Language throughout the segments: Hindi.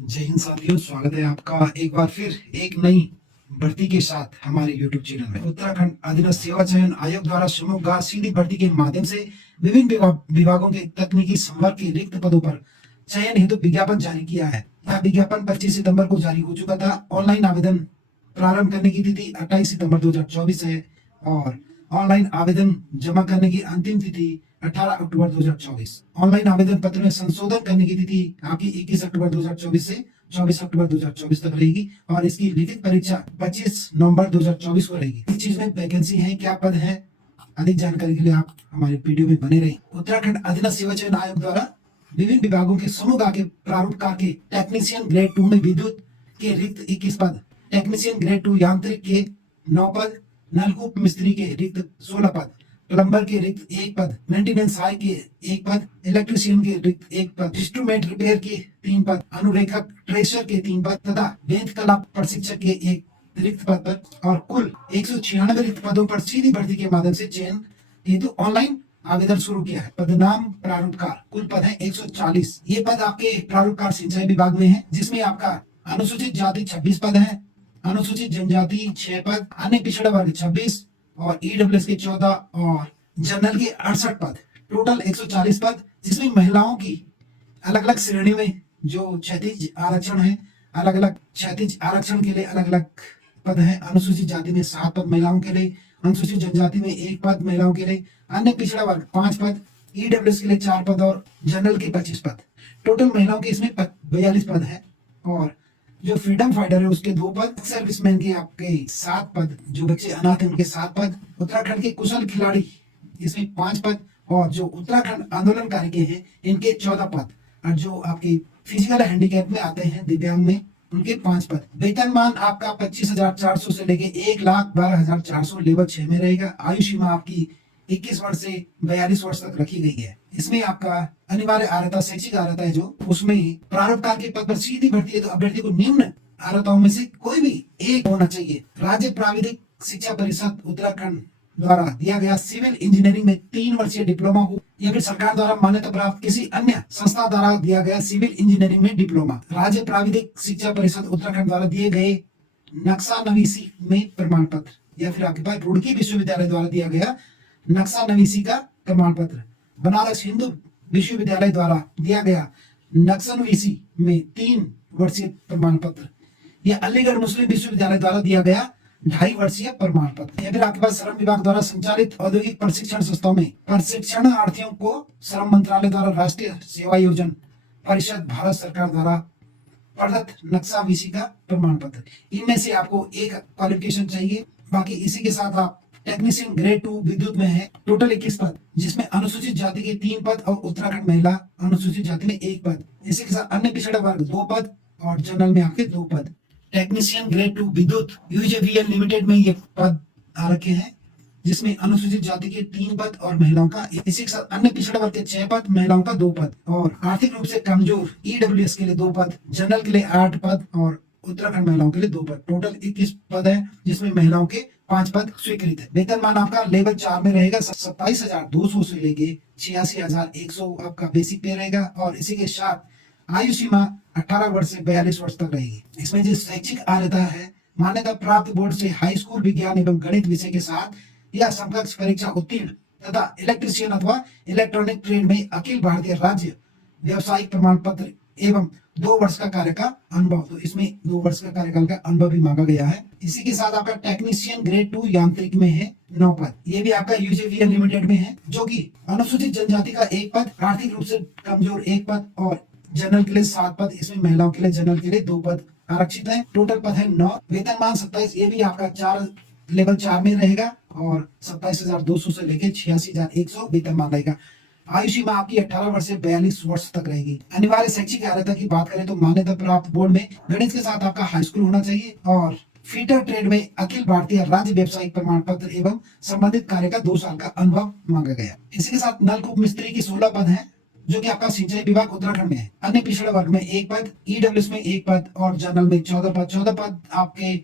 जय हिंद साथियों, स्वागत है आपका एक बार फिर एक नई भर्ती के साथ हमारे YouTube चैनल में। उत्तराखंड अधीनस्थ सेवा चयन आयोग द्वारा समूह सीधी भर्ती के माध्यम से विभिन्न विभागों के तकनीकी संवर्ग के रिक्त पदों पर चयन हेतु विज्ञापन जारी किया है। यह विज्ञापन 25 सितंबर को जारी हो चुका था। ऑनलाइन आवेदन प्रारंभ करने की तिथि 28 सितंबर 2024 है और ऑनलाइन आवेदन जमा करने की अंतिम तिथि 18 अक्टूबर 2024। ऑनलाइन आवेदन पत्र में संशोधन करने की तिथि आपकी 21 अक्टूबर 2024 से 24 अक्टूबर 2024 तक रहेगी और इसकी लिखित परीक्षा 25 नवंबर 2024 को रहेगी। इस चीज में वैकेंसी है, क्या पद है, अधिक जानकारी के लिए आप हमारे वीडियो में बने रहें। उत्तराखंड अधीनस्थ सेवा चयन आयोग द्वारा विभिन्न विभागों के समूह के प्रारूप कार के टेक्नीशियन ग्रेड 2 में विद्युत के रिक्त 21 पद, टेक्नीशियन ग्रेड 2 यांत्रिक के 9 पद, नलकूप मिस्त्री के रिक्त 16 पद, प्लम्बर के रिक्त 1 पद, मेंटेनेंस हाई के 1 पद, इलेक्ट्रीशियन के रिक्त 1 पद, इंस्ट्रूमेंट रिपेयर के 3 पद, अनुरेखक ट्रेसर के 3 पद तथा वेद कला प्रशिक्षक के 1 रिक्त पद पर और कुल 196 रिक्त पदों पर सीधी भर्ती के माध्यम से चयन हेतु ऑनलाइन आवेदन शुरू किया है। पदनाम प्रारूपकार, कुल पद है 140। ये पद आपके प्रारूपकार सिंचाई विभाग में है, जिसमें आपका अनुसूचित जाति 26 पद है, अनुसूचित जनजाति 6 पद, अन्य पिछड़ा वर्ग 26 और ईडब्ल्यूएस के 14 और जनरल के 68 पद, टोटल 140 पद, जिसमें महिलाओं की अलग अलग श्रेणी में जो क्षैतिज आरक्षण है, अलग अलग क्षैतिज आरक्षण के लिए अलग अलग पद है। अनुसूचित जाति में 7 पद महिलाओं के लिए, अनुसूचित जनजाति में 1 पद महिलाओं के लिए, अन्य पिछड़ा वर्ग 5 पद, ईडब्ल्यूएस के लिए 4 पद और जनरल के 25 पद। टोटल महिलाओं के इसमें 42 पद है और जो फ्रीडम फाइटर है उसके 2 पद, सर्विसमैन के आपके 7 पद, जो बच्चे अनाथ हैं उनके 7 पद, उत्तराखंड के कुशल खिलाड़ी इसमें 5 पद और जो उत्तराखंड आंदोलनकारी के हैं इनके 14 पद और जो आपके फिजिकल हैंडीकैप में आते हैं दिव्यांग में उनके 5 पद। वेतनमान आपका 25,400 से लेके 1,12,400 लेवल 6 में रहेगा। आयु सीमा आपकी 21 वर्ष से 42 वर्ष तक रखी गई है। इसमें आपका अनिवार्य अर्हता शैक्षिक अर्हता है जो उसमें प्रारूपकार के पद पर सीधी भर्ती है तो अभ्यर्थी को निम्न अर्हताओं में से कोई भी एक होना चाहिए। राज्य प्राविधिक शिक्षा परिषद उत्तराखंड द्वारा दिया गया सिविल इंजीनियरिंग में 3 वर्षीय डिप्लोमा हो या फिर सरकार द्वारा मान्यता प्राप्त किसी अन्य संस्था द्वारा दिया गया सिविल इंजीनियरिंग में डिप्लोमा। राज्य प्राविधिक शिक्षा परिषद उत्तराखंड द्वारा दिए गए नक्शा नवीसी में प्रमाण पत्र या फिर आपके पास रुड़की विश्वविद्यालय द्वारा दिया गया नक्शा नवीसी का प्रमाण पत्र। बनारस हिंदू विश्वविद्यालय द्वारा दिया गया नक्शा नवीसी में 3 वर्षीय प्रमाण पत्र या अलीगढ़ मुस्लिम विश्वविद्यालय द्वारा दिया गया 2.5 वर्षीय प्रमाण पत्र या फिर आपके पास श्रम विभाग द्वारा संचालित औद्योगिक प्रशिक्षण संस्थाओं में प्रशिक्षणार्थियों को श्रम मंत्रालय द्वारा राष्ट्रीय सेवा योजना परिषद भारत सरकार द्वारा प्रदत्त नक्शा वीसी का प्रमाण पत्र। इनमें से आपको एक क्वालिफिकेशन चाहिए। बाकी इसी के साथ आप टेक्नीशियन ग्रेड 2 विद्युत में है, टोटल 21 पद, जिसमें अनुसूचित जाति के 3 पद और उत्तराखंड महिला अनुसूचित जाति में 1 पद। इसी के साथ अन्य पिछड़ा वर्ग 2 पद और जनरल में आपके 2 पद। टेक्नीशियन ग्रेड 2 विद्युत यूजेवीएल लिमिटेड में ये पद आ रखे हैं, जिसमें अनुसूचित जाति के 3 पद और महिलाओं का। इसी के साथ अन्य पिछड़ा वर्ग के 6 पद, महिलाओं का 2 पद और आर्थिक रूप से कमजोर ईडब्ल्यूएस के लिए 2 पद, जनरल के लिए 8 पद और उत्तराखंड महिलाओं के लिए 2 पद। टोटल 21 पद है, जिसमें महिलाओं के 5 पद स्वीकृत है। वेतनमान आपका लेवल 4 में रहेगा। 27,200 से लेके 86,100 आपका बेसिक पे रहेगा और इसी के साथ आयु सीमा 18 वर्ष से 42 वर्ष तक रहेगी। इसमें जो शैक्षिक अर्हता है, मान्यता प्राप्त बोर्ड से हाई स्कूल विज्ञान एवं गणित विषय के साथ या समकक्ष परीक्षा उत्तीर्ण तथा इलेक्ट्रीशियन अथवा इलेक्ट्रॉनिक ट्रेड में अखिल भारतीय राज्य व्यवसायिक प्रमाण पत्र एवं 2 वर्ष का कार्य का अनुभव। तो इसमें 2 वर्ष का कार्यकाल का अनुभव भी मांगा गया है। इसी के साथ आपका टेक्नीशियन ग्रेड 2 यांत्रिक में है 9 पद। ये भी आपका यूजेवीएल लिमिटेड में है, जो कि अनुसूचित जनजाति का 1 पद, आर्थिक रूप से कमजोर 1 पद और जनरल के लिए 7 पद। इसमें महिलाओं के लिए जनरल के लिए 2 पद आरक्षित है। टोटल पद है 9। वेतनमान 27। ये भी आपका 4 लेवल 4 में रहेगा और 27,200 से लेके 86,100 वेतनमान रहेगा। आयु सीमा आपकी 18 वर्ष से 42 वर्ष तक रहेगी। अनिवार्य शैक्षिक अर्हता की बात करें तो मान्यता प्राप्त बोर्ड में गणित के साथ आपका हाई स्कूल होना चाहिए और फीटर ट्रेड में अखिल भारतीय राज्य व्यवसायिक प्रमाण पत्र एवं संबंधित कार्य का 2 साल का अनुभव मांगा गया। इसी के साथ नलकूप मिस्त्री की 16 पद है, जो कि आपका सिंचाई विभाग उत्तराखंड में है। अन्य पिछड़ा वर्ग में 1 पद, ईडब्ल्यूएस में 1 पद और जनरल में 14 पद। 14 पद आपके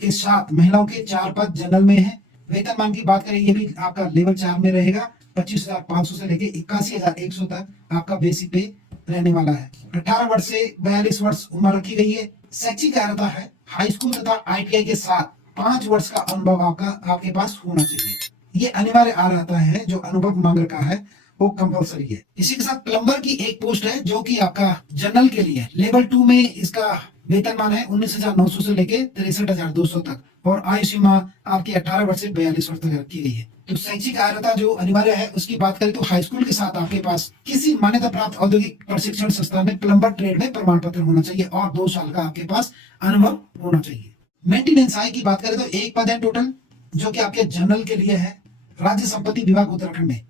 के साथ महिलाओं के 4 पद जनरल में है। वेतनमान की बात करें, ये भी आपका लेवल 4 में रहेगा 25,500 से लेके 81,100 तक आपका बेसिक पे रहने वाला है। 18 वर्ष से 42 वर्ष उम्र रखी गई है। शैक्षिक अर्हता है हाई स्कूल तथा ITI के साथ 5 वर्ष का अनुभव आपके पास होना चाहिए। ये अनिवार्य अर्हता है, जो अनुभव मांग रखा है वो कंपलसरी है। इसी के साथ प्लम्बर की एक पोस्ट है जो कि आपका जनरल के लिए लेवल 2 में इसका वेतनमान है 19,900 से लेके 63,200 तक और आयु सीमा आपकी 18 वर्ष से 42 वर्ष तक रखी गई है। तो शैक्षिक अर्हता जो अनिवार्य है उसकी बात करें तो हाई स्कूल के साथ आपके पास किसी मान्यता प्राप्त औद्योगिक प्रशिक्षण संस्थान में प्लम्बर ट्रेड में प्रमाण पत्र होना चाहिए और 2 साल का आपके पास अनुभव होना चाहिए। मेंटेनेंस आय की बात करें तो एक पद है टोटल, जो कि आपके जनरल के लिए है राज्य संपत्ति विभाग उत्तराखंड में।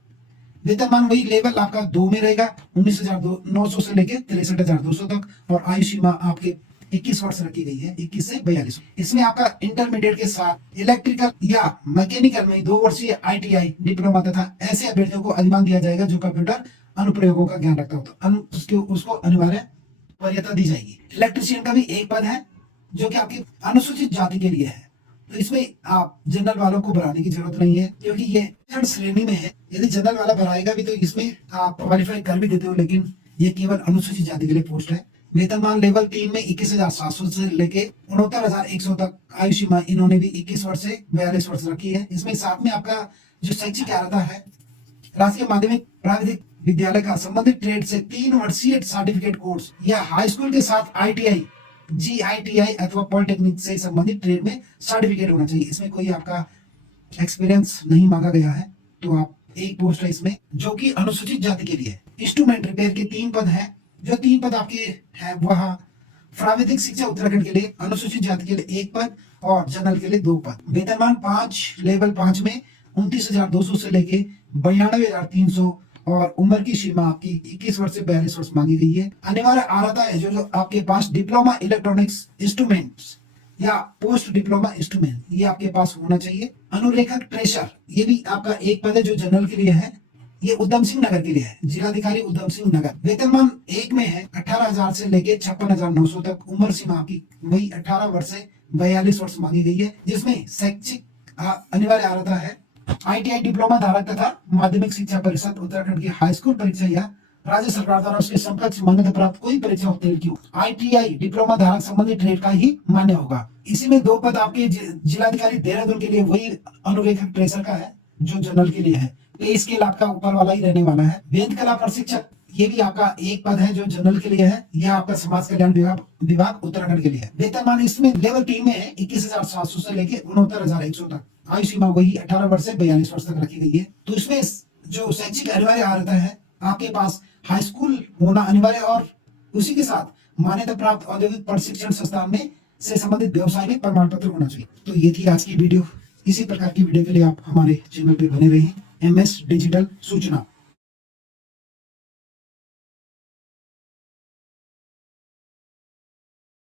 वेतनमान वही लेवल आपका 2 में रहेगा 19,900 से लेके 63,200 तक और आयु सीमा आपके 21 वर्ष रखी गई है 21 से 42। इसमें आपका इंटरमीडिएट के साथ इलेक्ट्रिकल या मैकेनिकल में 2 वर्षीय ITI डिप्लोमा तथा ऐसे अभ्यर्थियों को अधिमान दिया जाएगा जो कंप्यूटर अनुप्रयोगों का ज्ञान रखता हो, तो उसको अनिवार्य वरीयता दी जाएगी। इलेक्ट्रीशियन का भी एक पद है जो कि आपकी अनुसूचित जाति के लिए है, तो इसमें आप जनरल वालों को भराने की जरूरत नहीं है क्योंकि ये श्रेणी में है। यदि जनरल वाला भराएगा भी तो इसमें आप क्वालिफाई कर भी देते हो, लेकिन ये केवल अनुसूचित जाति के लिए पोस्ट है। वेतनमान लेवल 3 में 21,700 से लेके 69,100 तक आयु सीमा इन्होंने भी 21 वर्ष से 42 वर्ष रखी है। इसमें साथ में आपका जो शैक्षिक अर्हता है राजकीय माध्यमिक प्राविधिक विद्यालय का संबंधित ट्रेड से 3 वर्षीय सर्टिफिकेट कोर्स या हाई स्कूल के साथ ITI GITI अथवा पॉलिटेक्निक से संबंधित ट्रेड में सर्टिफिकेट होना चाहिए। इसमें कोई आपका एक्सपीरियंस नहीं मांगा गया है, तो आप एक पोस्ट है इसमें जो कि अनुसूचित जाति के लिए है। इंस्ट्रूमेंट रिपेयर के 3 पद हैं, जो 3 पद आपके हैं वह प्राविधिक शिक्षा उत्तराखंड के लिए अनुसूचित जाति के लिए 1 पद और जनरल के लिए 2 पद। वेतनमान 5 लेवल 5 में 29,200 से लेके 92,300 और उम्र की सीमा आपकी 21 वर्ष से 42 वर्ष मांगी गई है। अनिवार्य अर्हता है जो आपके पास डिप्लोमा इलेक्ट्रॉनिक्स इंस्ट्रूमेंट्स या पोस्ट डिप्लोमा इंस्ट्रूमेंट ये आपके पास होना चाहिए। अनुलेखक ट्रेशर ये भी आपका एक पद है जो जनरल के लिए है, ये उधम सिंह नगर के लिए है, जिलाधिकारी उधम सिंह नगर। वेतनमान 1 में है 18,000 से लेके 56,900 तक। उम्र सीमा आपकी वही 18 वर्ष से 42 वर्ष मांगी गई है, जिसमें शैक्षिक अनिवार्य अर्हता है ITI डिप्लोमा धारक तथा माध्यमिक शिक्षा परिषद उत्तराखंड की हाई स्कूल परीक्षा या राज्य सरकार द्वारा उसके समकक्ष मान्यता प्राप्त कोई परीक्षा उत्तीर्ण की ITI डिप्लोमा धारक संबंधित ट्रेड का ही मान्य होगा। इसी में 2 पद आपके जिलाधिकारी देहरादून के लिए वही अनुलेखक ट्रेसर का है जो जनरल के लिए है, तो पे स्केल आपका ऊपर वाला ही रहने वाला है। वेद कला प्रशिक्षक ये भी आपका एक पद है जो जनरल के लिए है, यह आपका समाज कल्याण विभाग उत्तराखंड के लिए है। वेतनमान इसमें लेवल 3 में है 21,700 से लेके 69,100 तक। आयु सीमा वही 18 वर्ष से 42 वर्ष तक रखी गई है। तो इसमें जो शैक्षिक अनिवार्य अर्हता है आपके पास हाई स्कूल होना अनिवार्य और उसी के साथ मान्यता प्राप्त औद्योगिक प्रशिक्षण संस्थान में से संबंधित व्यवसाय में प्रमाण पत्र होना चाहिए। तो ये थी आज की वीडियो। इसी प्रकार की वीडियो के लिए आप हमारे चैनल पे बने रहिए। MS डिजिटल सूचना।